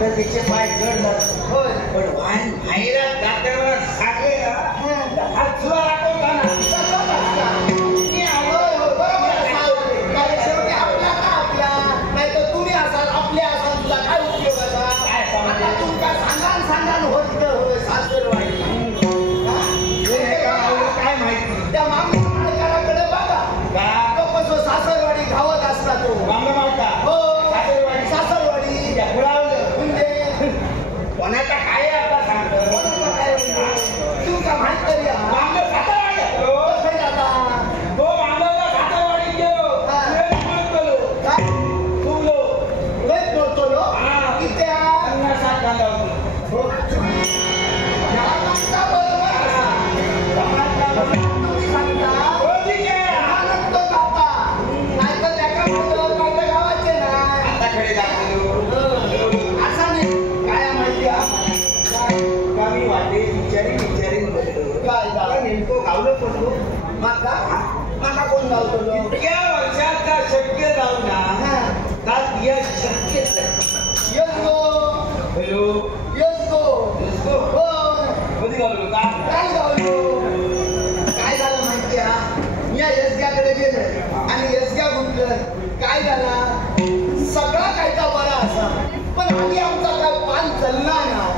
तर तिचे पाय जड जातात. होय. पण बाहेर जात्यावर सागे हात सुद्धा राखवता ना. मी आलोय, बरोबर असाल. कारण शेवटी आपला का आपला, नाही तर तुम्ही असाल, आपले असाल, तुला काय उपयोगाचा? आता तुमका सांगान होत होय सासरवाडी. काय माहिती त्या मामलेदाराकडे बघा. तो कसं सासरवाडी धावत असता तो. हो, सासरवाडी म्हणजे कोणाचा काय आता सांगतो. कोणाचा काय तू का माहित तरी कसं जाता? लय बोलतो लो. किती माका कोण गावतो इतक्या वर्षाचा शक्य जाऊ ना त्यात यश शक्य yes go hello yes go हो कधी गावलो का काय गावलो काय झालं माहिती आहे मी यशग्याकडे गेलो आणि यशग्या म्हटलं काय झाला सगळा कायचा बरा असा पण आधी आमचा काय पान चालला ना